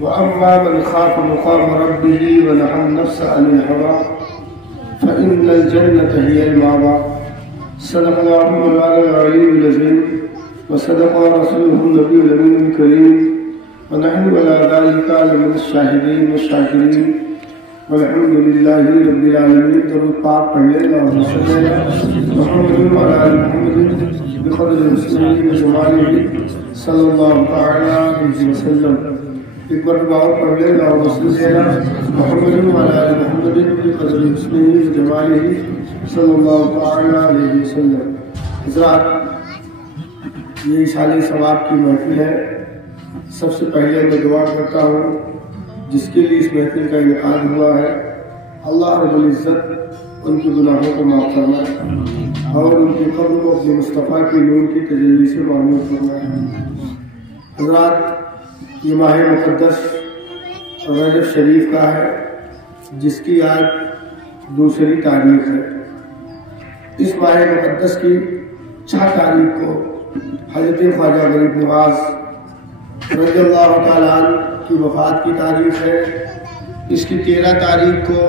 وأما من خاف مقام ربه ونهى النفس عن الهوى فإن الجنة هي المأوى. صدق الله مولانا العلي العظيم وصدق رسوله النبي الأمين الكريم ونحن على ذلك لمن الشاهدين والشاكرين والحمد لله رب العالمين. درود پاک پڑھ لے اللهم صل على محمد وعلى آل محمد بقدر رسوله وجماله صلی اللہ تعالی علیہ وسلم. ایک مرتبہ اور پڑھ لے اللهم صل على محمد وعلى آل محمد بقدر رسوله وجماله صلی اللہ تعالی علیہ وسلم. حضرات، یہ اشارے ثواب کی محفل ہے. سب سے پہلے میں دعا کرتا ہوں جس کے لیے اس محفل کا انعقاد ہوا ہے، اللہ رب العزت ان کے گناہوں کو معاف فرمائے اور ان کے قبر کو اپنے مصطفیٰ کی نور کی تجلی سے معمور فرمائے. حضرات، یہ ماہ مقدس رجب شریف کا ہے جس کی آج دوسری تاریخ ہے. اس ماہ مقدس کی 6 تاریخ کو حضرت خواجہ غریب نواز رضی اللہ تعالیٰ عنہ کی وفات کی تاریخ ہے. اس کی 13 تاریخ کو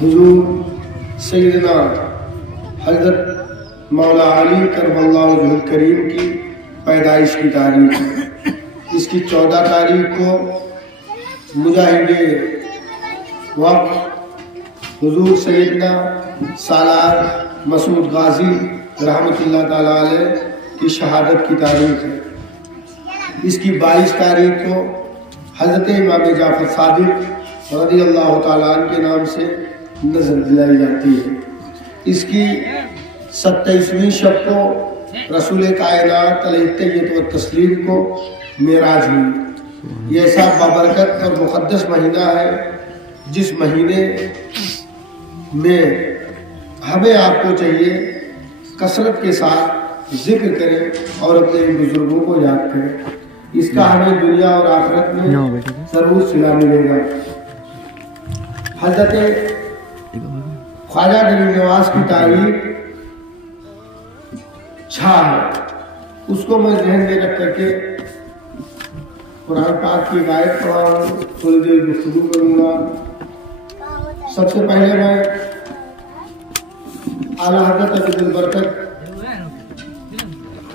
حضور سیدنا حضرت مولا علی کرم اللہ وجہ الکریم کی پیدائش کی تاریخ ہے. اس کی 14 تاریخ کو مجاہد وقت حضور سیدنا سالار مسعود غازی رحمۃ اللہ تعالیٰ علیہ کی شہادت کی تاریخ ہے. اس کی 22 تاریخ کو حضرت امام جعفر صادق رضی اللہ تعالیٰ عنہ کے نام سے نظر دلائی جاتی ہے. اس کی 27ویں شب کو رسول کائنات علیہ التحیۃ والتسلیم کو معراج ہوئی. یہ ایسا بابرکت اور مقدس مہینہ ہے جس مہینے میں ہمیں آپ کو چاہیے کثرت کے ساتھ ذکر کریں اور اپنے بزرگوں کو یاد کریں. اس کا ہمیں دنیا اور آخرت میں ضرور صلہ ملے گا. حضرت خواجہ غریب نواز کی تاریخ 6 ہے. اس کو میں ذہن میں رکھ کر کے قرآن پاک کی آیت پڑھاؤں، تھوڑی دیر گفتگو کروں گا. سب سے پہلے میں اعلیٰ حضرت عبد البرکت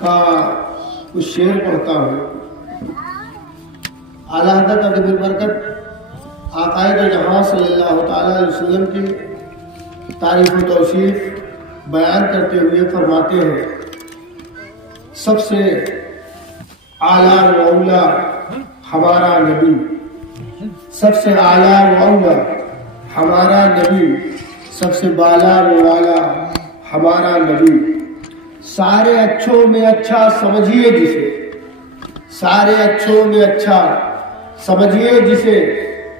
کا کچھ شعر پڑھتا ہوں. اعلیٰ حضرت عبد البرکت عقائد جہاں صلی اللہ تعالی علیہ وسلم کی تعریف و توصیف بیان کرتے ہوئے فرماتے ہیں، سب سے اعلیٰ و اولیٰ ہمارا نبی، سب سے اعلیٰ و اولیٰ ہمارا نبی، سب سے بالا و والا ہمارا نبی. سارے اچھوں میں اچھا سمجھیے جسے، سارے اچھوں میں اچھا سمجھیے جسے،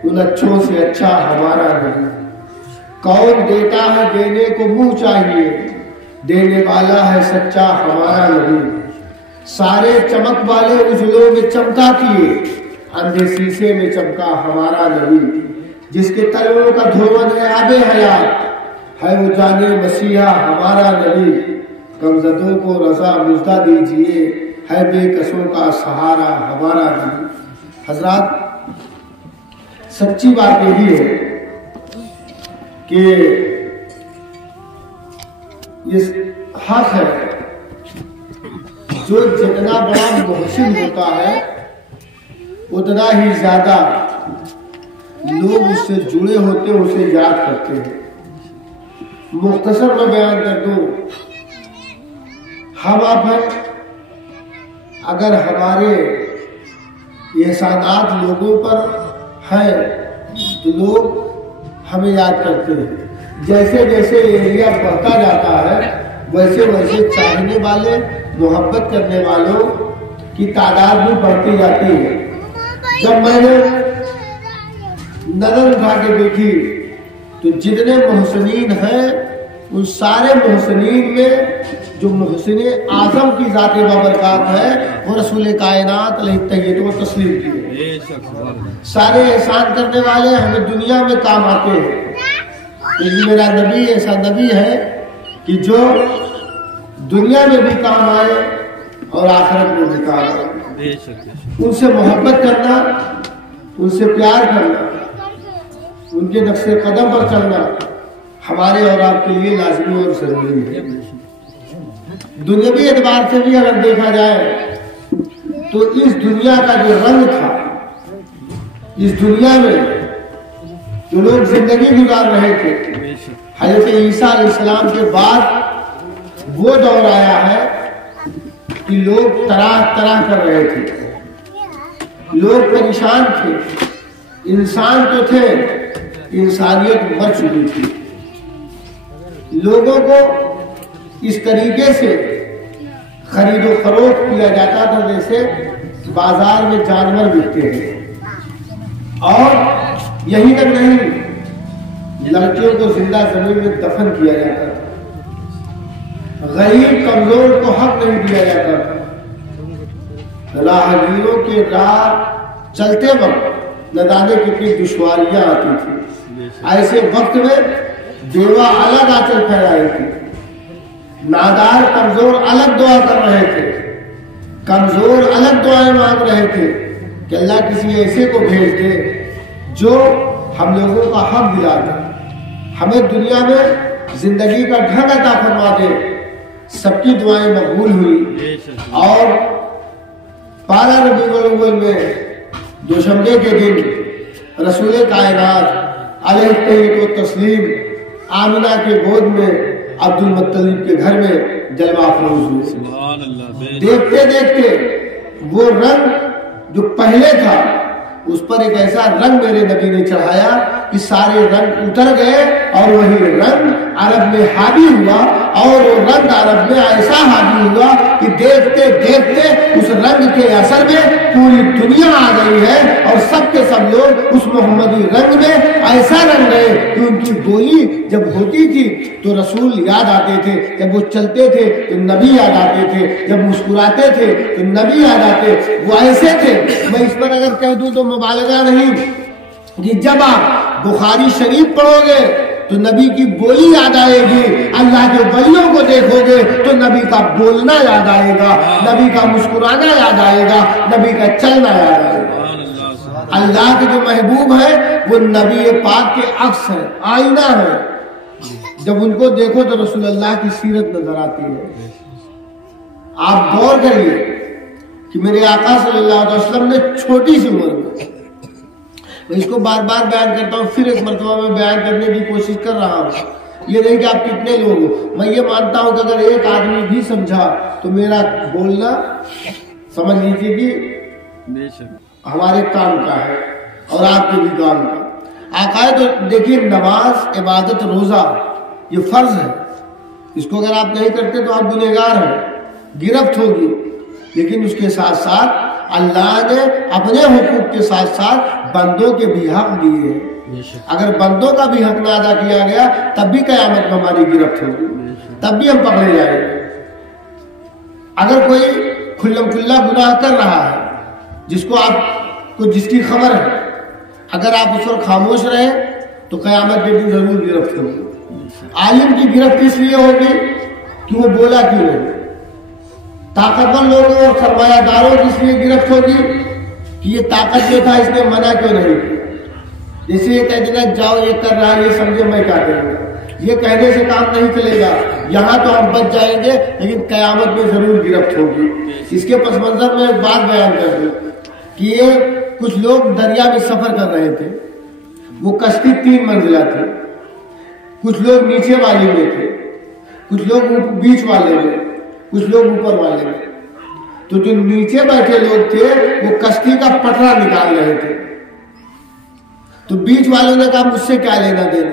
ان اچھوں سے اچھا ہمارا نبی. کون دیتا ہے دینے کو منہ چاہیے، دینے والا ہے سچا ہمارا نبی. سارے چمک والے اجلوں میں چمکا کیے، اندھے شیشے میں چمکا ہمارا نبی. جس کے تلووں کا دھون ہے آب حیات، ہے وہ جانے مسیحا ہمارا نبی. غمزدوں کو رضا مژدہ دیجئے، ہے بے کسوں کا سہارا ہمارا نبی. حضرات، سچی بات یہی ہے کہ یہ حق ہے، جو جتنا بڑا محسن ہوتا ہے اتنا ہی زیادہ لوگ اس سے جڑے ہوتے ہیں، اسے یاد کرتے ہیں. مختصر میں بیان کر دوں، ہم آپ اگر ہمارے احسانات لوگوں پر ہیں تو لوگ ہمیں یاد کرتے ہیں. جیسے جیسے ایریا بڑھتا جاتا ہے ویسے ویسے چاہنے والے، محبت کرنے والوں کی تعداد بھی بڑھتی جاتی ہے. جب میں نے نظر اٹھا کے دیکھی تو جتنے محسنین ہیں ان سارے محسنین میں جو محسن اعظم کی ذات بابرکات ہے وہ رسول کائنات علیہ التحیۃ والتسلیم کی ہے. سارے احسان کرنے والے ہمیں دنیا میں کام آتے ہیں، لیکن میرا نبی ایسا نبی ہے کہ جو دنیا میں بھی کام آئے اور آخرت میں بھی کامیاب۔ ان سے محبت کرنا، ان سے پیار کرنا، ان کے نقش قدم پر چلنا ہمارے اور آپ کے لیے لازمی اور ضروری ہے۔ دنیاوی اعتبار سے بھی اگر دیکھا جائے تو اس دنیا کا جو رنگ تھا، اس دنیا میں جو لوگ زندگی گزار رہے تھے، حضرت عیسیٰ علیہ السلام کے بعد وہ دور آیا ہے کہ لوگ طرح طرح کر رہے تھے، لوگ پریشان تھے، انسان تو تھے، انسانیت مر چکی تھی۔ لوگوں کو اس طریقے سے خرید و فروخت کیا جاتا تھا جیسے بازار میں جانور بکتے ہیں، اور یہی تک نہیں، لڑکیوں کو زندہ زمین میں دفن کیا جاتا تھا، غریب کمزور کو حق نہیں دیا جاتا تھا، راہگیروں کے راہ چلتے وقت نہ جانے کتنی دشواریاں آتی تھی۔ ایسے وقت میں بیوہ الگ آنچل پھیلائے تھی، نادار کمزور الگ دعا کر رہے تھے، کمزور الگ دعائیں مانگ رہے تھے کہ اللہ کسی ایسے کو بھیج دے جو ہم لوگوں کا حق دلا دے، ہمیں دنیا میں زندگی کا ڈھنگ عطا فرما دے۔ سب کی دعائیں مقبول ہوئی، اور 12 ربیع الاول میں دوشنبے کے دن رسول کائنات علیہ التحیت و تسلیم آمنہ کے گود میں عبد المطلب کے گھر میں جلوہ افروز ہوئے۔ دیکھتے دیکھتے وہ رنگ جو پہلے تھا اس پر ایک ایسا رنگ میرے نبی نے چڑھایا کہ سارے رنگ اتر گئے، اور وہی رنگ عرب میں حاوی ہوا، اور وہ رنگ عرب میں ایسا حاوی ہوا کہ دیکھتے دیکھتے اس رنگ کے اثر میں پوری دنیا آ گئی ہے، اور سب کے سب لوگ اس محمدی رنگ میں ایسا رنگ گئے کہ ان کی بولی جب ہوتی تھی تو رسول یاد آتے تھے، جب وہ چلتے تھے تو نبی یاد آتے تھے، جب مسکراتے تھے تو نبی یاد آتے۔ وہ ایسے تھے، میں اس پر اگر کہہ دوں تو مبالغہ نہیں، کہ جب آپ بخاری شریف پڑھو گے تو نبی کی بولی یاد آئے گی، اللہ کے ولیوں کو دیکھو گے تو نبی کا بولنا یاد آئے گا، نبی کا مسکرانا یاد آئے گا، نبی کا چلنا یاد آئے گا۔ اللہ کے جو محبوب ہیں وہ نبی پاک کے عکس ہیں، آئینہ ہے، جب ان کو دیکھو تو رسول اللہ کی سیرت نظر آتی ہے۔ آپ غور کریے کہ میرے آقا صلی اللہ علیہ وسلم نے چھوٹی سی عمر میں، میں اس کو بار بار بیان کرتا ہوں، پھر ایک مرتبہ میں بیان کرنے کی کوشش کر رہا ہوں، یہ نہیں کہ آپ کتنے لوگ ہو، میں یہ مانتا ہوں کہ اگر ایک آدمی بھی سمجھا تو میرا بولنا سمجھ لیجیے کہ ہمارے کام کا ہے اور آپ کے بھی کام کا۔ آقا تو دیکھیے، نماز، عبادت، روزہ یہ فرض ہے، اس کو اگر آپ نہیں کرتے تو آپ گنہگار ہیں، گرفت ہوگی، لیکن اس کے ساتھ ساتھ اللہ نے اپنے حقوق کے ساتھ ساتھ بندوں کے بھی حق دیے ہیں۔ اگر بندوں کا بھی حق نہ ادا کیا گیا تب بھی قیامت میں ہماری گرفت ہوگی، تب بھی ہم پکڑے جائیں گے۔ اگر کوئی کھلم کھلا گناہ کر رہا ہے جس کی خبر ہے، اگر آپ اس وقت خاموش رہے تو قیامت کے دن ضرور گرفت ہوگی۔ عالم کی گرفت اس لیے ہوگی کہ وہ بولا کیوں نہیں، طاقتور لوگوں اور سرمایہ داروں کی اس لیے گرفت ہوگی کہ یہ طاقت جو تھا اس نے منع کیوں نہیں کیا۔ جیسے یہ کہہ دینا جاؤ یہ کر رہا ہے، یہ سمجھے میں کیا کروں گا، یہ کہنے سے کام نہیں چلے گا، یہاں تو ہم بچ جائیں گے لیکن قیامت میں ضرور گرفت ہوگی۔ اس کے پس منظر میں ایک بات بیان کر دوں کہ یہ کچھ لوگ دریا میں سفر کر رہے تھے، وہ کشتی 3 منزلہ تھی، کچھ لوگ نیچے والے میں تھے، کچھ لوگ بیچ والے میں، کچھ لوگ اوپر والے میں۔ تو جو نیچے بیٹھے لوگ تھے وہ کشتی کا پٹرا نکال رہے تھے، تو بیچ والوں نے کہا مجھ سے کیا لینا دینا،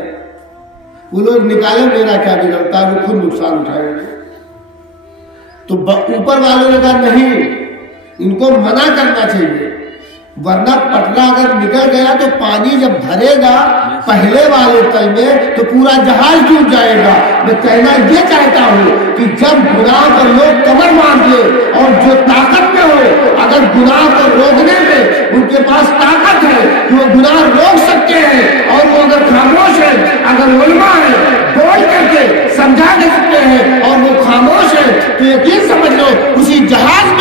وہ لوگ نکالے، میرا کیا بگڑتا ہے، وہ خود نقصان اٹھائیں گے۔ تو اوپر والوں نے کہا نہیں، ان کو منع کرنا چاہیے، ورنہ پٹرا اگر نکل گیا تو پانی جب بھرے گا پہلے والے تل میں تو پورا جہاز ڈوب جائے گا۔ میں کہنا یہ چاہتا ہوں کہ جب گناہ پر لوگ کمر مار دے اور جو طاقت میں ہو، اگر گناہ کو روکنے میں ان کے پاس طاقت ہے کہ وہ گناہ روک سکتے ہیں، اور وہ اگر خاموش ہے، اگر علماء ہے بول کر کے سمجھا دے سکتے ہیں اور وہ خاموش ہے، تو یقین سمجھ لو اسی جہاز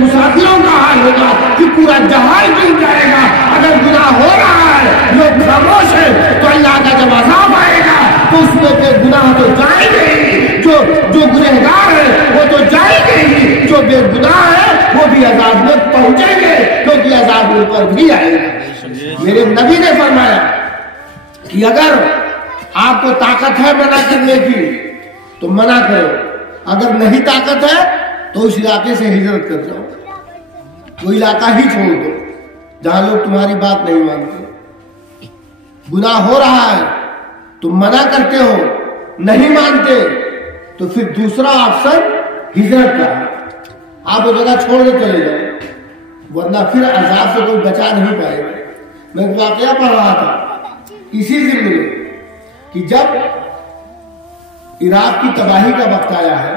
مسافروں کا حال ہوگا کہ پورا جہان ڈوب جائے گا۔ اگر گناہ ہو رہا ہے، لوگ خاموش ہیں، تو اللہ کا جب عذاب آئے گا تو اس میں پہ گناہ تو جائیں گے ہی، جو گنہگار ہے وہ تو جائیں گے ہی، جو بے گناہ ہے وہ بھی عذاب میں پہنچیں گے، کیونکہ عذاب ان پر بھی آئے گا۔ میرے نبی نے فرمایا کہ اگر آپ کو طاقت ہے منع کرنے کی تو منع کرو، اگر نہیں طاقت ہے تو اس علاقے سے ہجرت کر جاؤ، وہ علاقہ ہی چھوڑ دو جہاں لوگ تمہاری بات نہیں مانتے۔ گناہ ہو رہا ہے تم منع کرتے ہو، نہیں مانتے، تو پھر دوسرا آپشن ہجرت کا ہے، آپ وہ جگہ چھوڑ کے چلے جائیں، ورنہ پھر عذاب سے کوئی بچا نہیں پائے گا۔ میں ایک واقعہ پڑھ رہا تھا اسی ضمن میں کہ جب عراق کی تباہی کا وقت آیا ہے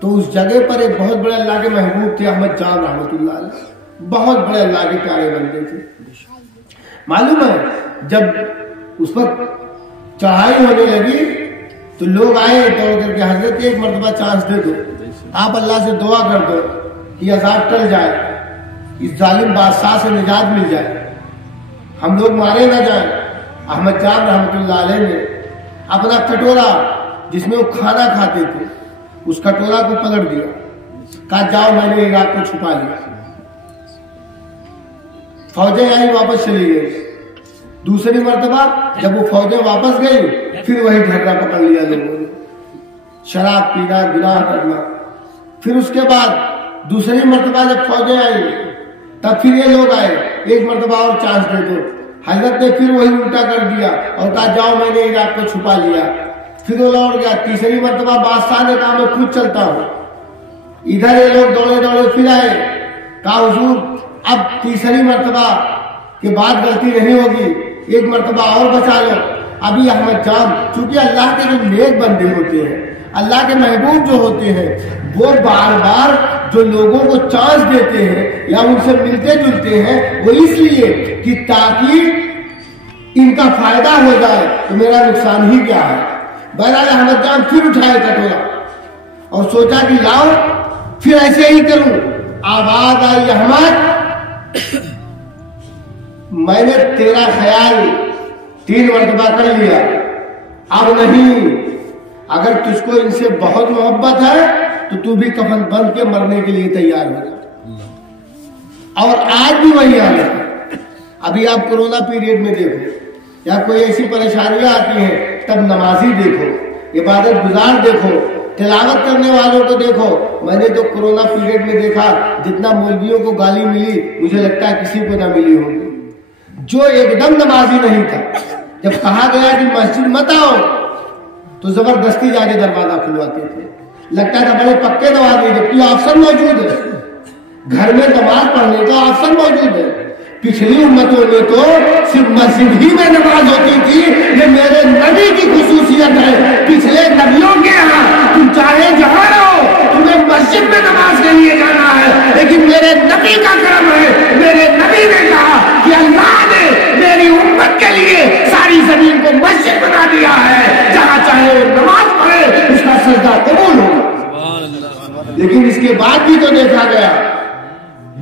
تو اس جگہ پر ایک بہت بڑے اللہ کے محبوب تھے، احمد جان رحمۃ اللہ علیہ، بہت بڑے اللہ کے پیارے بندے تھے۔ معلوم ہے جب اس پر چڑھائی ہونے لگی تو لوگ آئے دوڑ کر کے، حضرت ایک مرتبہ چانس دے دو، آپ اللہ سے دعا کر دو کہ عذاب ٹل جائے، اس ظالم بادشاہ سے نجات مل جائے، ہم لوگ مارے نہ جائیں۔ احمد جان رحمۃ اللہ علیہ نے اپنا کٹورا جس میں وہ کھانا کھاتے تھے اس کٹورا کو پکڑ دیا، کہا جاؤ میں نے عراق کو چھپا لیا۔ فوجیں آئی واپس چلی گئی، دوسری مرتبہ جب وہ فوجیں واپس گئی پھر وہی ڈھرا پکڑ لیا لوگوں نے، شراب پینا، گناہ کرنا۔ پھر اس کے بعد دوسری مرتبہ جب فوجیں آئی تب پھر یہ لوگ آئے، ایک مرتبہ اور چانس دے دو، حضرت نے پھر وہی الٹا کر دیا اور کہا جاؤ میں نے عراق کو چھپا لیا۔ پھر وہ لوٹ گیا، تیسری مرتبہ بادشاہ نے کہا میں خود چلتا ہوں، ادھر یہ لوگ دوڑے دوڑے پھر آئے، کہا حضور اب تیسری مرتبہ کے بعد غلطی نہیں ہوگی، ایک مرتبہ اور بچا لو۔ ابھی احمد جان چونکہ اللہ کے جو نیک بندے ہوتے ہیں، اللہ کے محبوب جو ہوتے ہیں، وہ بار بار جو لوگوں کو چانس دیتے ہیں یا ان سے ملتے جلتے ہیں وہ اس لیے کہ تاکہ ان کا فائدہ ہو جائے تو میرا نقصان ہی کیا ہے۔ بہرحال احمد جان پھر اٹھائے کٹورا اور سوچا کہ لاؤ پھر ایسے ہی کروں۔ آواز آئی احمد میں نے تیرا خیال 3 مرتبہ کر لیا، اب نہیں، اگر تجھ کو ان سے بہت محبت ہے تو تو بھی کفن بند کے مرنے کے لیے تیار ہو جا۔ اور آج بھی وہی حالت ہے۔ ابھی آپ کورونا پیریڈ میں دیکھو یا کوئی ایسی پریشانیاں آتی ہیں تب نمازی دیکھو، عبادت گزار دیکھو، تلاوت کرنے والوں کو دیکھو۔ میں نے تو کورونا پیریڈ میں دیکھا جتنا مولویوں کو گالی ملی مجھے لگتا ہے کسی کو نہ ملی ہوگی۔ جو ایک دم نمازی نہیں تھا جب کہا گیا کہ مسجد مت آؤ تو زبردستی جا کے دروازہ کھلواتے تھے، لگتا تھا بڑے پکے نمازی، جبکہ آپشن موجود ہے، گھر میں نماز پڑھنے کا آپشن موجود ہے۔ پچھلی امتوں میں تو صرف مسجد ہی میں نماز ہوتی تھی، یہ میرے نبی کی خصوصیت ہے۔ پچھلے نبیوں کے یہاں تم چاہے جہاں رہو تمہیں مسجد میں نماز کے لیے جانا ہے، لیکن میرے نبی کا کرم ہے، میرے نبی نے کہا کہ اللہ نے میری امت کے لیے ساری زمین کو مسجد بنا دیا ہے، جہاں چاہے وہ نماز پڑھے اس کا سجدہ قبول ہوگا۔ لیکن اس کے بعد بھی تو دیکھا گیا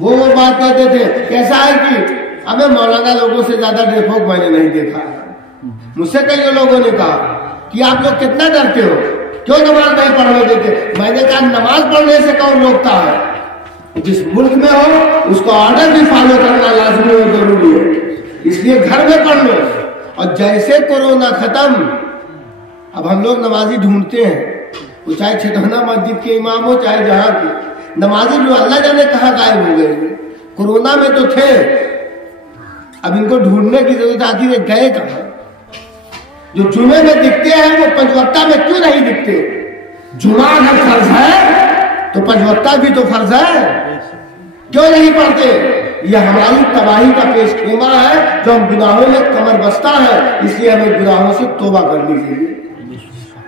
وہ بات کہتے تھے، کیسا ہے کہ ہمیں مولانا لوگوں سے زیادہ ڈرپوک میں نے نہیں دیکھا۔ مجھ سے کئی لوگوں نے کہا کہ آپ لوگ کتنا ڈرتے ہو، کیوں نماز نہیں پڑھنے دیتے؟ میں نے کہا نماز پڑھنے سے کون روکتا ہے؟ جس ملک میں ہو اس کو آرڈر بھی فالو کرنا لازمی اور ضروری ہے، اس لیے گھر میں پڑھ لو۔ اور جیسے کورونا ختم اب ہم لوگ نمازی ڈھونڈتے ہیں، وہ چاہے چھتنا مسجد کے امام ہو چاہے جہاں کے نمازی، جو اللہ جانے کہاں غائب ہو گئے۔ کورونا میں تو تھے، اب ان کو ڈھونڈنے کی ضرورت آتی ہے، گئے کہاں؟ جو جمعے میں دکھتے ہیں وہ پنج وقتہ میں کیوں نہیں دکھتے؟ جمعہ اگر فرض ہے تو پنج وقتہ بھی تو فرض ہے، کیوں نہیں پڑھتے؟ یہ ہماری تباہی کا پیش خیمہ ہے جو ہم گناہوں میں کمر بستہ ہے، اس لیے ہمیں گناہوں سے توبہ کرنی چاہیے۔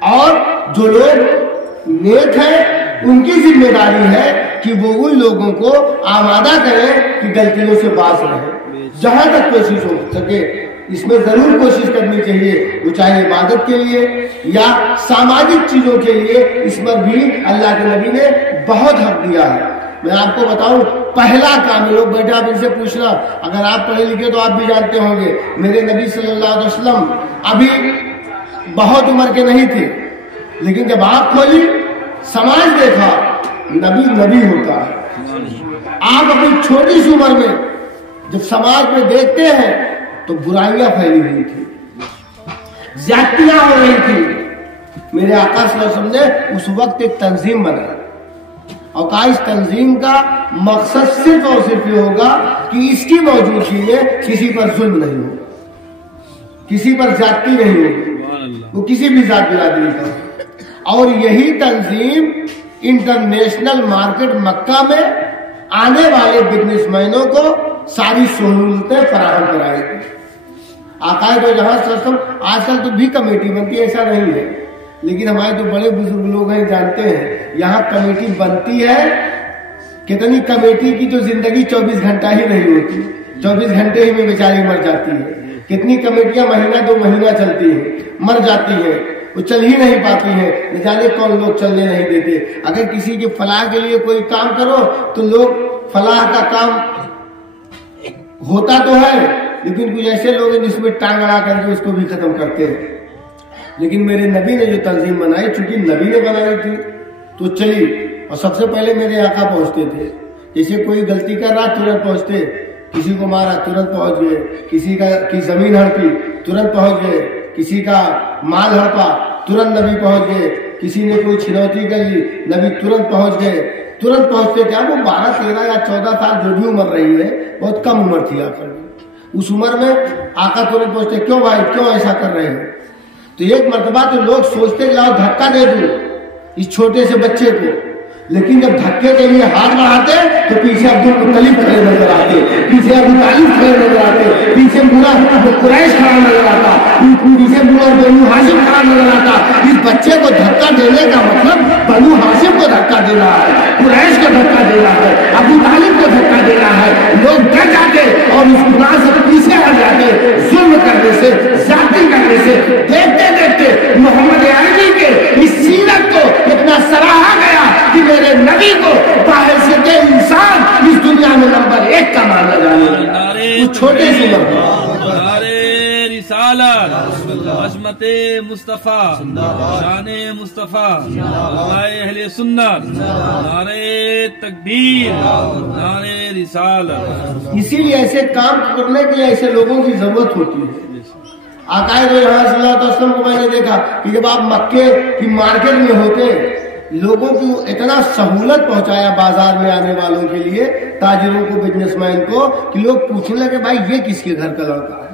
اور جو لوگ نیک ہیں ان کی ذمہ داری ہے کہ وہ ان لوگوں کو آمادہ کریں کہ غلطیوں سے باز رہیں، جہاں تک کوشش ہو سکے اس میں ضرور کوشش کرنی چاہیے، وہ چاہے عبادت کے لیے یا ساماجک چیزوں کے لیے، اس پر بھی اللہ کے نبی نے بہت حق دیا ہے۔ میں آپ کو بتاؤں پہلا کام ہے، لوگ بیٹھے آپ ان سے پوچھنا، اگر آپ پڑھے لکھے تو آپ بھی جانتے ہوں گے، میرے نبی صلی اللہ علیہ وسلم ابھی بہت عمر کے نہیں تھے، لیکن جب آپ کھولی سماج دیکھا، نبی نبی ہوتا ہے۔ آپ اپنی چھوٹی سی عمر میں جب سماج میں دیکھتے ہیں تو برائیاں پھیلی ہوئی تھی، زیادتیاں ہو رہی تھی، میرے آقا صلی اللہ علیہ وسلم نے اس وقت ایک تنظیم بنائی، اور کہا اس تنظیم کا مقصد صرف اور صرف یہ ہوگا کہ اس کی موجودگی میں کسی پر ظلم نہیں ہوگا، کسی پر زیادتی نہیں ہوگی، وہ کسی بھی ذات برادری کا۔ اور یہی تنظیم انٹرنیشنل مارکیٹ مکہ میں آنے والے بزنس مینوں کو ساری سہولتیں فراہم کرائے گی۔ آقا تو جہاں آج کل تو بھی کمیٹی بنتی ہے، ایسا نہیں ہے، لیکن ہمارے جو بڑے بزرگ لوگ ہیں جانتے ہیں یہاں کمیٹی بنتی ہے، کتنی کمیٹی کی تو زندگی 24 گھنٹہ ہی نہیں ہوتی، 24 گھنٹے ہی میں بیچاری مر جاتی ہے، کتنی کمیٹیاں مہینہ 2 مہینہ چلتی ہیں، مر جاتی ہیں، وہ چل ہی نہیں پاتی ہیں، نہ جانے کون لوگ چلنے نہیں دیتے۔ اگر کسی کے فلاح کے لیے کوئی کام کرو تو لوگ فلاح کا کام ہوتا تو ہے، لیکن کچھ ایسے لوگ ہیں جس میں ٹانگ اڑا کر کے اس کو بھی ختم کرتے ہیں۔ لیکن میرے نبی نے جو تنظیم بنائی، چونکہ نبی نے بنائی تھی تو چلی، اور سب سے پہلے میرے آقا پہنچتے تھے، جیسے کوئی غلطی کر رہا ترنت پہنچتے، کسی کو مارا ترنت پہنچ گئے، کسی کی زمین ہڑپی ترنت پہنچ گئے، کسی کا مال ہڑپا ترنت نبی پہنچ گئے، کسی نے کوئی چھنوتی کر لی نبی ترنت پہنچ گئے، ترنت پہنچتے تھے۔ وہ 12 13 یا 14 سال جو بھی عمر رہی ہے، بہت کم عمر تھی آقا کی، اس عمر میں آقا ترنت پہنچتے، کیوں بھائی کیوں ایسا کر رہے ہیں؟ تو ایک مرتبہ تو لوگ سوچتے کہ لاؤ دھکا دے دوں اس چھوٹے سے بچے کو، لیکن جب دھکے کے لیے ہاتھ بڑھاتے تو پیچھے عبد المطلب کھڑے نظر آتے، پیچھے ابو طالب کھڑے نظر آتے، پیچھے بوڑھا قریش کھڑا نظر آتا، پیچھے بوڑھا بنو ہاشم کھڑا نظر آتا۔ اس بچے کو دھکا دینے کا مطلب بنو ہاشم کو دھکا دینا ہے، قریش کو دھکا دینا ہے، ابو طالب کو دھکا دینا ہے۔ لوگ ڈر جاتے اور اس گناہ سے پیچھے ہٹ جاتے، ظلم کرنے سے، زیادتی کرنے سے۔ دیکھتے دیکھتے محمد عربی کے اس سیرت کو اتنا سراہا گیا کہ میرے نبی کو بحیثیت انسان اس دنیا میں نمبر 1 کا مانا جانے، وہ چھوٹے سے رسالت، عظمت مصطفیٰ، شان مصطفیٰ، اہل سنت، نعرہ تکبیر، نعرہ رسالت۔ اسی لیے ایسے کام کرنے کے لیے ایسے لوگوں کی ضرورت ہوتی ہے۔ آقا صلی اللہ علیہ وسلم کو میں نے دیکھا کہ جب آپ مکے کی مارکیٹ میں ہوتے، لوگوں کو اتنا سہولت پہنچایا بازار میں آنے والوں کے لیے، تاجروں کو، بزنس مین کو، کہ لوگ پوچھنے لگے بھائی یہ کس کے گھر کا لڑکا ہے،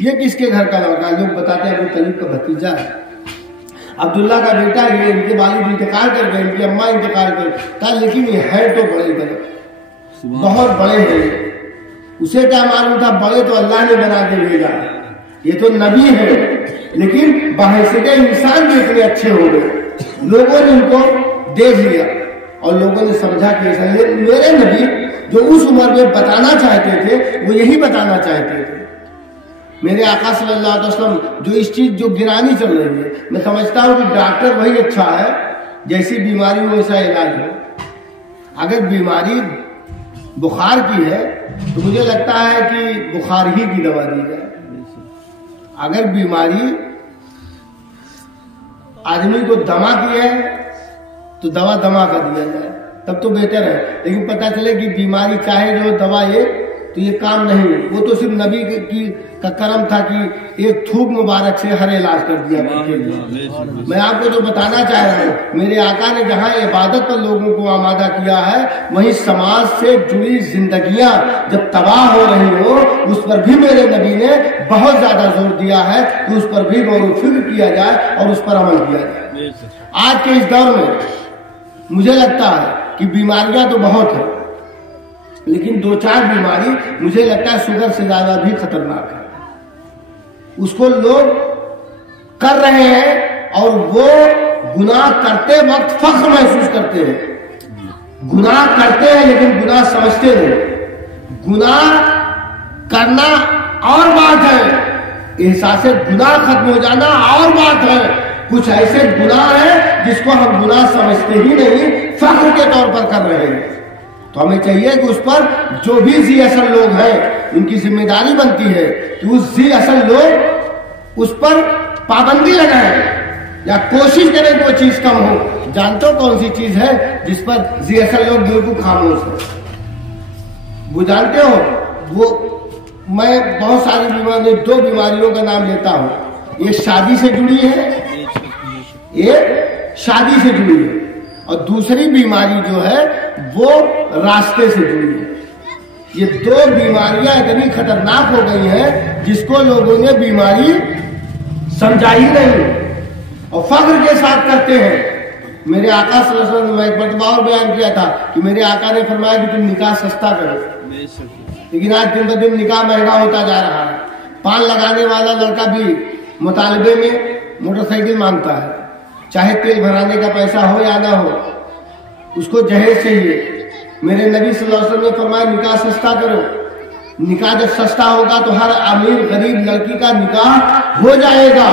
یہ کس کے گھر کا لڑکا ہے؟ لوگ بتاتے ہیں ابو طالب کا بھتیجا ہے، عبداللہ کا بیٹا ہے، ان کے والد انتقال کر گئے، ان کی اماں انتقال کر گئے، لیکن یہ ہے تو بڑے بڑے، بہت بڑے ہیں۔ اسے کیا معلوم تھا بڑے تو اللہ نے بنا کے بھیجا، یہ تو نبی ہے، لیکن بحیثیت انسان بھی اتنے اچھے ہو گئے، لوگوں نے ان کو دیکھ لیا اور لوگوں نے سمجھا کہ ایسا ہے۔ میرے نبی جو اس عمر میں بتانا چاہتے تھے وہ یہی بتانا چاہتے تھے۔ میرے آقا صلی اللہ علیہ وسلم جو اس چیز جو گرانی چل رہی ہے، میں سمجھتا ہوں کہ ڈاکٹر وہی اچھا ہے جیسی بیماری ہو ویسا علاج ہو۔ اگر بیماری بخار کی ہے تو مجھے لگتا ہے کہ بخار ہی کی دوا دی جائے، اگر بیماری آدمی کو دما کی ہے تو دوا دما کا دیا جائے، تب تو بہتر ہے۔ لیکن پتہ چلے کہ بیماری چاہے جو دوا یہ تو یہ کام نہیں، وہ تو صرف نبی کا کرم تھا کہ ایک تھوک مبارک سے ہر علاج کر دیا۔ میں آپ کو جو بتانا چاہ رہا ہوں، میرے آقا نے جہاں عبادت پر لوگوں کو آمادہ کیا ہے، وہیں سماج سے جڑی زندگیاں جب تباہ ہو رہی ہو، اس پر بھی میرے نبی نے بہت زیادہ زور دیا ہے کہ اس پر بھی غور و فکر کیا جائے اور اس پر عمل کیا جائے۔ آج کے اس دور میں مجھے لگتا ہے کہ بیماریاں تو بہت ہیں، لیکن 2-4 بیماری مجھے لگتا ہے شوگر سے زیادہ بھی خطرناک ہے۔ اس کو لوگ کر رہے ہیں اور وہ گناہ کرتے وقت فخر محسوس کرتے ہیں، گناہ کرتے ہیں لیکن گناہ سمجھتے نہیں۔ گناہ کرنا اور بات ہے، احساس گناہ ختم ہو جانا اور بات ہے۔ کچھ ایسے گناہ ہیں جس کو ہم گناہ سمجھتے ہی نہیں، فخر کے طور پر کر رہے ہیں۔ تو ہمیں چاہیے کہ اس پر جو بھی ذی اثر لوگ ہیں ان کی ذمہ داری بنتی ہے کہ اس ذی اثر لوگ اس پر پابندی لگائیں یا کوشش کریں کہ وہ چیز کم ہو. جانتے ہو کون سی چیز ہے جس پر ذی اثر لوگ بالکل خاموش ہیں؟ وہ جانتے ہو، وہ میں بہت ساری بیماریاں، 2 بیماریوں کا نام لیتا ہوں. ایک شادی سے جڑی ہے، ایک شادی سے جڑی ہے، اور دوسری بیماری جو ہے وہ راستے سے جڑی ہے. یہ 2 بیماریاں اتنی خطرناک ہو گئی ہیں جس کو لوگوں نے بیماری سمجھا ہی نہیں اور فخر کے ساتھ کرتے ہیں. میرے آقا صلی اللہ علیہ وسلم نے، میں ایک مرتبہ اور بیان کیا تھا کہ میرے آقا نے فرمایا کہ تم نکاح سستا کرو، لیکن آج دن بہ دن نکاح مہنگا ہوتا جا رہا ہے. پان لگانے والا لڑکا بھی مطالبے میں موٹر سائیکل مانگتا ہے، چاہے تیل بھرانے کا پیسہ ہو یا نہ ہو، اس کو جہیز چاہیے. میرے نبی صلی اللہ علیہ وسلم نے فرمایا نکاح سستا کرو. نکاح جب سستا ہوگا تو ہر امیر غریب لڑکی کا نکاح ہو جائے گا.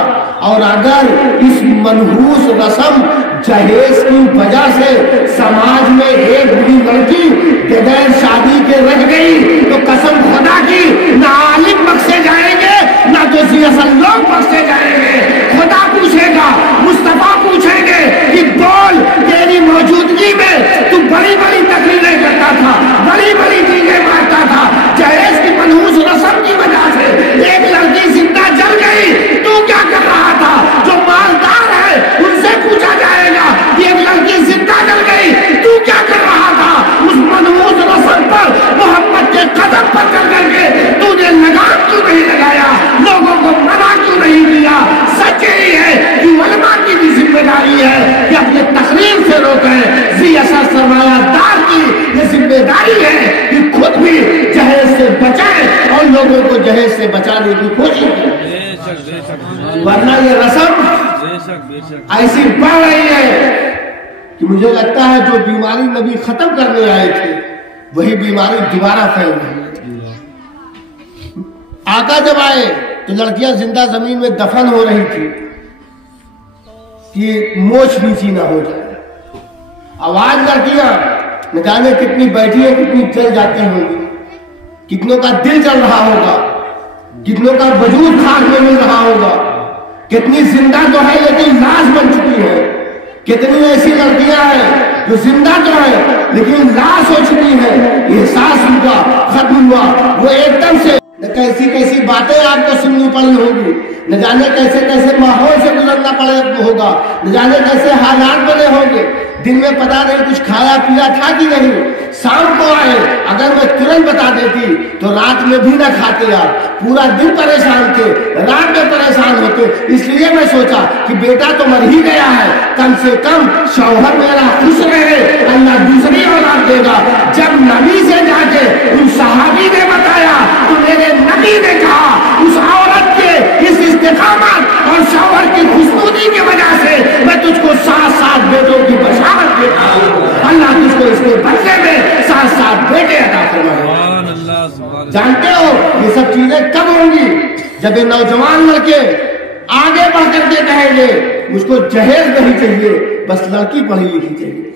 اور اگر اس منحوس رسم جہیز کی وجہ سے سماج میں ایک بھی لڑکی بغیر شادی کے رہ گئی تو قسم خدا کی نہ عالم بخشے جائیں گے نہ تو ذی اثر لوگ بخشے جائیں گے. خدا پوچھے گا، مصطفیٰ پوچھیں گے کہ بول تیری موجودگی میں تو بڑی بڑی تقریریں کرتا تھا، بڑی بڑی چیزیں مارتا تھا، جہیز کی منحوس رسم کی وجہ سے ایک لڑکی زندہ جل گئی، تو کیا کر رہا تھا؟ جو مالدار ہے ان سے پوچھا جائے گا ایک لڑکی زندہ جل گئی، تو کیا کر رہا تھا؟ اس منحوس رسم پر محمد کے قدم پر کر کر کے تو نے لگام کیوں نہیں لگایا؟ لوگوں کو منع کیوں نہیں کیا؟ سچ یہی ہے کہ علماء کی بھی ذمہ داری ہے کہ اپنے تقریر سے روکیں. ذی اثر سرمایہ دار کی یہ ذمہ داری ہے کہ خود بھی جہیز سے بچائیں اور لوگوں کو جہیز سے بچانے کی کوشش کریں، ورنہ یہ رسم ایسی بڑھ رہی ہے کہ مجھے لگتا ہے جو بیماری نبی ختم کرنے آئے تھے وہی بیماری دوبارہ پھیل رہی ہے. آقا جب آئے تو لڑکیاں زندہ زمین میں دفن ہو رہی تھی کہ موچ نیچی نہ ہو جائے. آواز لڑکیاں نہ جانے کتنی بیٹھی ہیں، کتنی چل جاتی ہوں گی، کتنوں کا دل چل رہا ہوگا، کتنوں کا وجود خاک میں مل رہا ہوگا، کتنی زندہ تو ہے لیکن لاش بن چکی ہے، کتنی ایسی لڑکیاں ہیں جو زندہ تو ہے لیکن لاش ہو چکی ہے. احساس ہوا، ختم ہوا، وہ ایک دم سے کیسی کیسی باتیں آپ کو سننی پڑی ہوگی، نہ جانے کیسے کیسے ماحول سے گزرنا پڑے ہوگا، نہ جانے کیسے حالات بنے ہوں گے. دن میں پتا نہیں کچھ کھایا پیا تھا کہ نہیں. شام کو آئے اگر میں ترنت بتا دیتی تو رات میں بھی نہ کھاتے آپ، پورا دن پریشان تھے، رات میں پریشان ہوتے. اس لیے میں سوچا کہ بیٹا تو مر ہی گیا ہے، کم سے کم شوہر میرا خوش رہے، اللہ دوسری اولاد دے گا. جب نبی سے جا کے ان صحابی نے بتایا تو میرے نبی نے کہا اس عورت کے اس استقامت اور شوہر کی خوشنودی کی وجہ سے میں تجھ کو 7 بیٹوں کی بشارت دیتا ہوں. اللہ تجھ کو اس کے بدلے میں 7 بیٹے عطا فرمائے. جانتے ہو یہ سب چیزیں کب ہوں گی؟ جب یہ نوجوان لڑکے آگے بڑھ کر کے کہیں گے مجھ کو جہیز نہیں چاہیے، بس لڑکی پڑھی لکھی چاہیے،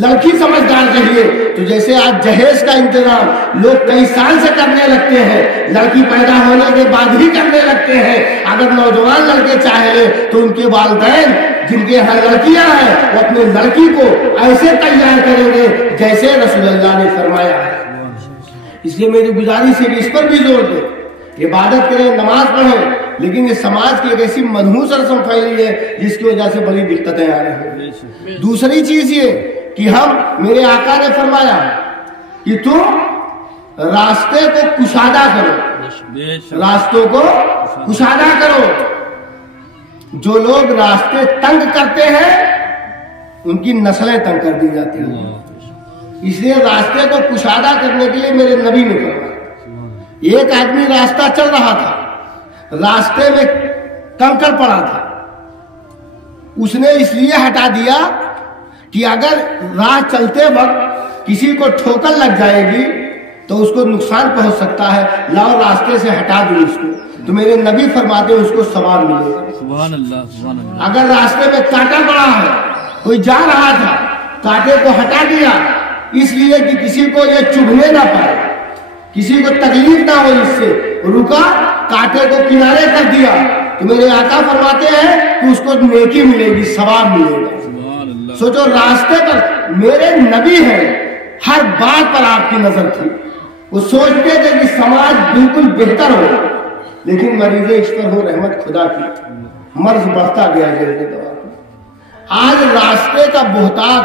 لڑکی سمجھدار چاہیے. تو جیسے آج جہیز کا انتظام لوگ کئی سال سے کرنے لگتے ہیں، لڑکی پیدا ہونے کے بعد ہی کرنے لگتے ہیں. اگر نوجوان لڑکے چاہیں تو ان کے والدین جن کے ہر لڑکیاں ہیں وہ اپنے لڑکی کو ایسے تیار کریں گے جیسے رسول اللہ نے فرمایا ہے. اس لیے میری گزارش ہے کہ اس پر بھی زور دیں، عبادت کریں، نماز پڑھیں، لیکن یہ سماج کی ایک ایسی منحوس رسم پھیلی ہے جس کی وجہ سے بڑی دقتیں آ رہی ہیں. دوسری چیز یہ کہ میرے آقا نے فرمایا کہ تم راستے کو کشادہ کرو، راستوں کو کشادہ کرو. جو لوگ راستے تنگ کرتے ہیں ان کی نسلیں تنگ کر دی جاتی ہیں. اس لیے راستے کو کشادہ کرنے کے لیے میرے نبی نے فرمایا. ایک آدمی راستہ چل رہا تھا، راستے میں کنکر پڑا تھا، اس نے اس لیے ہٹا دیا کہ اگر راہ چلتے وقت کسی کو ٹھوکر لگ جائے گی تو اس کو نقصان پہنچ سکتا ہے، لاؤ راستے سے ہٹا دو اس کو. تو میرے نبی فرماتے ہیں اس کو ثواب ملے گا. سبحان اللہ سبحان اللہ. اگر راستے میں کانٹا پڑا ہے، کوئی جا رہا تھا، کانٹے کو ہٹا دیا اس لیے کہ کسی کو یہ چبھنے نہ پائے، کسی کو تکلیف نہ ہو، اس سے رکا، کانٹے کو کنارے کر دیا تو میرے آقا فرماتے ہیں کہ اس کو نیکی ملے گی، ثواب ملے گا۔ سوچو راستے پر میرے نبی ہیں، ہر بات پر آپ کی نظر تھی، وہ سوچتے تھے کہ سماج بالکل بہتر ہو، لیکن مریض عشق پر ہو رحمت خدا کی، مرض بڑھتا گیا جلد دوا۔ آج راستے کا بہتات،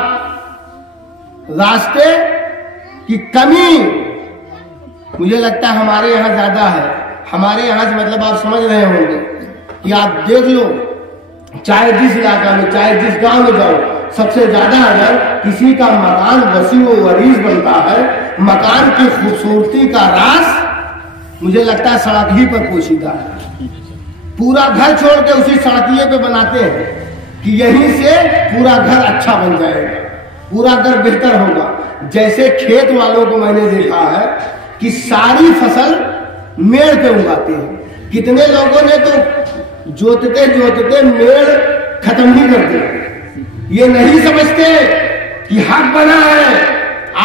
راستے کی کمی مجھے لگتا ہے ہمارے یہاں زیادہ ہے۔ ہمارے یہاں سے مطلب آپ سمجھ رہے ہوں گے کہ آپ دیکھ لو، چاہے جس علاقہ میں، چاہے جس گاؤں میں جاؤ، سب سے زیادہ اگر کسی کا مکان وسیع و عریض بنتا ہے، مکان کی خوبصورتی کا راز مجھے لگتا ہے سڑک ہی پر پوشیدہ ہے۔ پورا گھر چھوڑ کے اسی سڑکیے پہ بناتے ہیں کہ یہیں سے پورا گھر اچھا بن جائے گا، پورا گھر بہتر ہوگا۔ جیسے کھیت والوں کو میں نے دیکھا ہے کہ ساری فصل میڑ پہ اگاتے ہیں، کتنے لوگوں نے تو جوتتے جوتتے میڑ ختم ہی کر دیا۔ یہ نہیں سمجھتے کہ حق بنا ہے،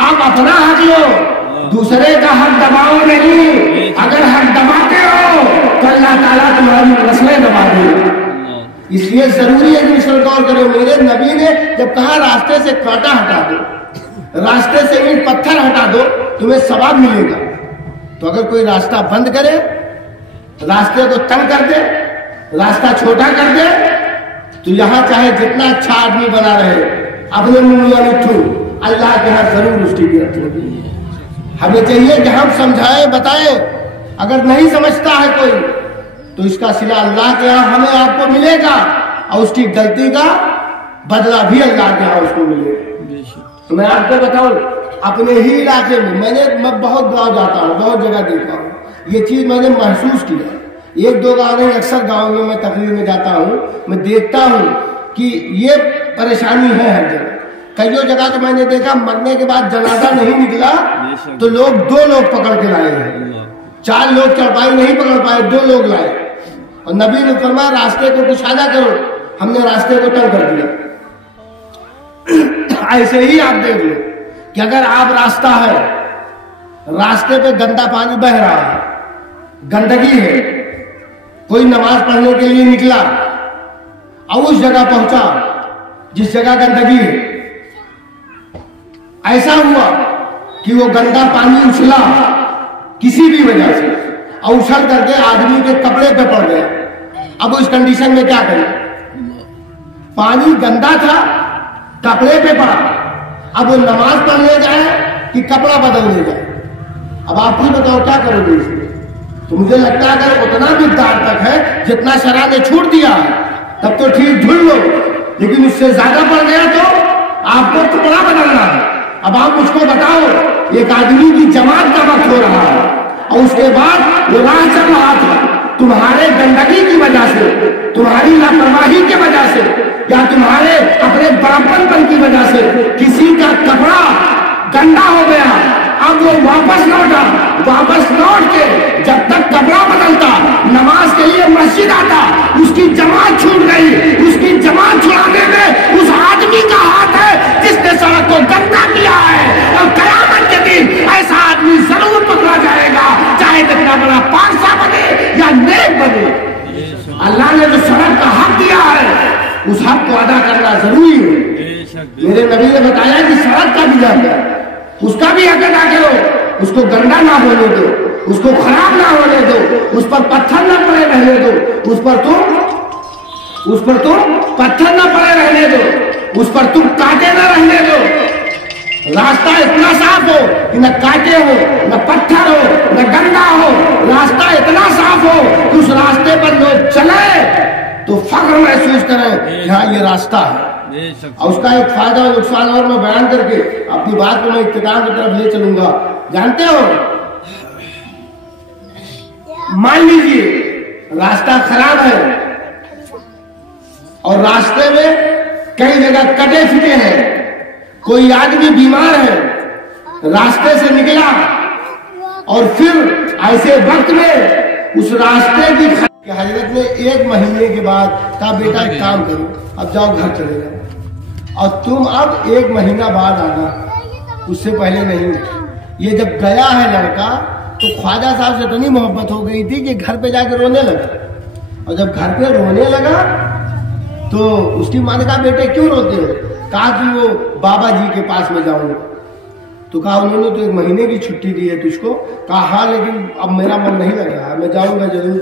آپ اپنا حق لو، دوسرے کا حق دباؤ نہیں۔ اگر حق دباتے ہو تو اللہ تعالیٰ تمہاری نسلیں دبا دے گا۔ اس لیے ضروری ہے کہ اس پر غور کرو۔ میرے نبی نے جب کہا راستے سے کانٹا ہٹا دو، راستے سے اینٹ پتھر ہٹا دو، تمہیں ثواب ملے گا۔ تو اگر کوئی راستہ بند کرے، راستے کو تنگ کر دے، راستہ چھوٹا کر دے، تو یہاں چاہے جتنا اچھا آدمی بنا رہے، اپنے منہ مٹھو، اللہ کے ہاں ضرور اس کی گرفت ہوگی۔ ہمیں چاہیے کہ ہم سمجھائیں، بتائیں۔ اگر نہیں سمجھتا ہے کوئی تو اس کا صلہ اللہ کے ہاں ہمیں آپ کو ملے گا، اور اس کی غلطی کا بدلہ بھی اللہ کے ہاں اس کو ملے گا۔ میں آپ کو بتاؤں، اپنے ہی علاقے میں میں بہت گاؤں جاتا ہوں، بہت جگہ دیکھا ہوں، یہ چیز میں نے محسوس کیا۔ ایک دو گاؤں نہیں، اکثر گاؤں میں تقریر میں جاتا ہوں، میں دیکھتا ہوں کہ یہ پریشانی ہے ہر جگہ۔ کئیوں جگہ تو میں نے دیکھا مرنے کے بعد جنازہ نہیں نکلا تو لوگ 2 لوگ پکڑ کے لائے ہیں، 4 لوگ چارپائی نہیں پکڑ پائے، 2 لوگ لائے، اور نبی نے فرمایا راستے کو کشادہ کرو، ہم نے راستے کو تنگ کر دیا۔ ایسے ہی آپ دیکھ لو کہ اگر آپ راستہ ہے، راستے پہ گندا پانی بہ رہا ہے، گندگی ہے، کوئی نماز پڑھنے کے لیے نکلا اور اس جگہ پہنچا جس جگہ گندگی ہے، ایسا ہوا کہ وہ گندا پانی اچھلا کسی بھی وجہ سے، اور اچھل کر کے آدمی کے کپڑے پہ پڑ گیا، اب اس کنڈیشن میں کیا کریں؟ پانی گندا تھا، کپڑے پہ پڑا، اب وہ نماز پڑھنے جائے کہ کپڑا بدلنے جائے؟ اب آپ ہی بتاؤ کیا کرو گے اس میں؟ تو مجھے لگتا ہے اگر اتنا بھی دار تک ہے جتنا شرع نے چھوٹ دیا تب تو ٹھیک دھل لو، لیکن اس سے زیادہ پڑ گیا تو آپ کو کپڑا بدلنا ہے۔ اب آپ مجھ کو بتاؤ، ایک آدمی کی جماعت کا وقت ہو رہا ہے اور اس کے بعد وہ راہ چل رہا تھا، تمہارے گندگی کی وجہ سے، تمہاری لاپرواہی کی وجہ سے، یا تمہارے اپنے بڑپن پن کی وجہ سے کسی کا کپڑا گندا ہو گیا، اب وہ واپس لوٹا، واپس لوٹ کے جب تک کپڑا بدلتا، نماز کے لیے مسجد آتا، اس کی جماعت چھوٹ گئی۔ اس کی جماعت چھڑانے میں اس آدمی کا ہاتھ ہے جس نے سڑک کو گندا کیا ہے، اور قیامت کے دن ایسا آدمی ضرور پکڑا جائے گا، چاہے کتنا بڑا پارسا بنے یا نیک بنے۔ اللہ نے جو سڑک کا حق دیا ہے اس حق کو ادا کرنا ضروری ہے۔ میرے نبی نے بتایا کہ سڑک کا بھی حق ہے، اس کا بھی حق ادا کرو، اس کو گندا نہ ہونے دو، اس کو خراب نہ ہونے دو، اس پر پتھر نہ پڑے رہنے دو، اس پر تم پتھر نہ پڑے رہنے دو، اس پر تم کانٹے نہ رہنے دو۔ راستہ اتنا صاف ہو کہ نہ کانٹے ہو، نہ پتھر ہو، نہ گندا ہو، راستہ اتنا صاف ہو کہ اس راستے پر لوگ چلے تو فخر محسوس کریں کہ ہاں یہ راستہ ہے۔ اور اس کا ایک فائدہ اور نقصان اور میں بیان کر کے اپنی بات کو میں اختتام کی طرف لے چلوں گا۔ جانتے ہو، مان لیجیے راستہ خراب ہے اور راستے میں کئی جگہ کٹے پھٹے ہیں، کوئی آدمی بیمار ہے، راستے سے نکلا اور پھر ایسے وقت میں اس راستے کی حضرت نے 1 مہینے کے بعد کہا بیٹا ایک کام کرو، اب جاؤ گھر چلے جاؤ، اور تم اب 1 مہینہ بعد آنا، اس سے پہلے نہیں. یہ جب گیا ہے لڑکا تو خواجہ صاحب سے اتنی محبت ہو گئی تھی کہ گھر پہ جا کے رونے لگا. اور جب گھر پہ رونے لگا تو اس کی ماں نے کہا بیٹے کیوں روتے ہو؟ کہا کہ وہ بابا جی کے پاس میں جاؤں. تو کہا انہوں نے تو 1 مہینے کی چھٹی دی ہے تجھ کو. کہا ہاں لیکن اب میرا من نہیں لگ رہا ہے, میں جاؤں گا ضرور.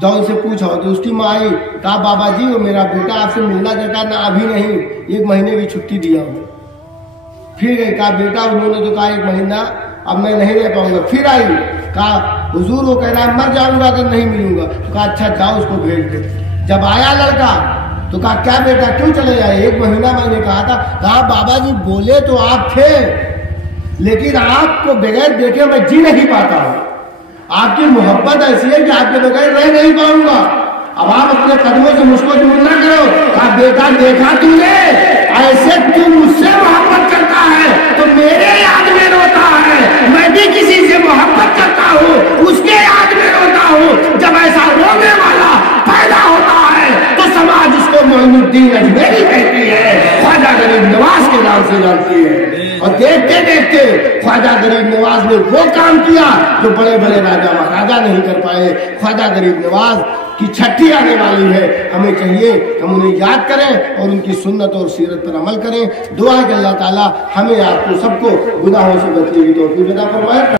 جاؤ ان سے پوچھا. تو اس کی ماں آئی, کہا بابا جی وہ میرا بیٹا آپ سے ملنا چاہتا ہے. نہ ابھی نہیں, 1 مہینے کی چھٹی دیا ہوں. پھر گئے, کہا بیٹا انہوں نے تو کہا 1 مہینہ اب میں نہیں رہ پاؤں گا. پھر آئی, کہا حضور وہ کہہ رہا ہے مر جاؤں گا اگر نہیں ملوں گا. تو کہا اچھا جاؤ اس کو بھیج دو. جب آیا لڑکا تو کہا کیا بیٹا کیوں چلے جائے؟ 1 مہینہ میں نے کہا تھا. کہا بابا جی بولے تو آپ تھے لیکن آپ کو بغیر دیکھے میں جی نہیں پاتا ہوں. آپ کی محبت ایسی ہے کہ آپ کے بغیر رہ نہیں پاؤں گا. اب آپ اپنے قدموں سے مجھ کو دور نہ کرو. کہا بیٹا دیکھا تم نے ایسے تم مجھ سے محبت کرتا ہے تو میرے یاد میں روتا ہے. میں بھی کسی سے محبت کرتا ہوں اس کے یاد میں روتا ہوں. جب ایسا رونے والا پیدا ہوتا ہے تو سماج اس کو معین الدین اجمیری کہتی ہے, خواجہ غریب نواز کے نام سے جانتی ہے. اور دیکھتے دیکھتے خواجہ غریب نواز نے وہ کام کیا جو بڑے بڑے راجا مہاراجا نہیں کر پائے. خواجہ غریب نواز کی چھٹی آنے والی ہے. ہمیں چاہیے کہ ہم انہیں یاد کریں اور ان کی سنت اور سیرت پر عمل کریں. دعا ہے کہ اللہ تعالی ہمیں آپ کو سب کو گناہوں سے بچنے کی توفیق عطا فرمائے.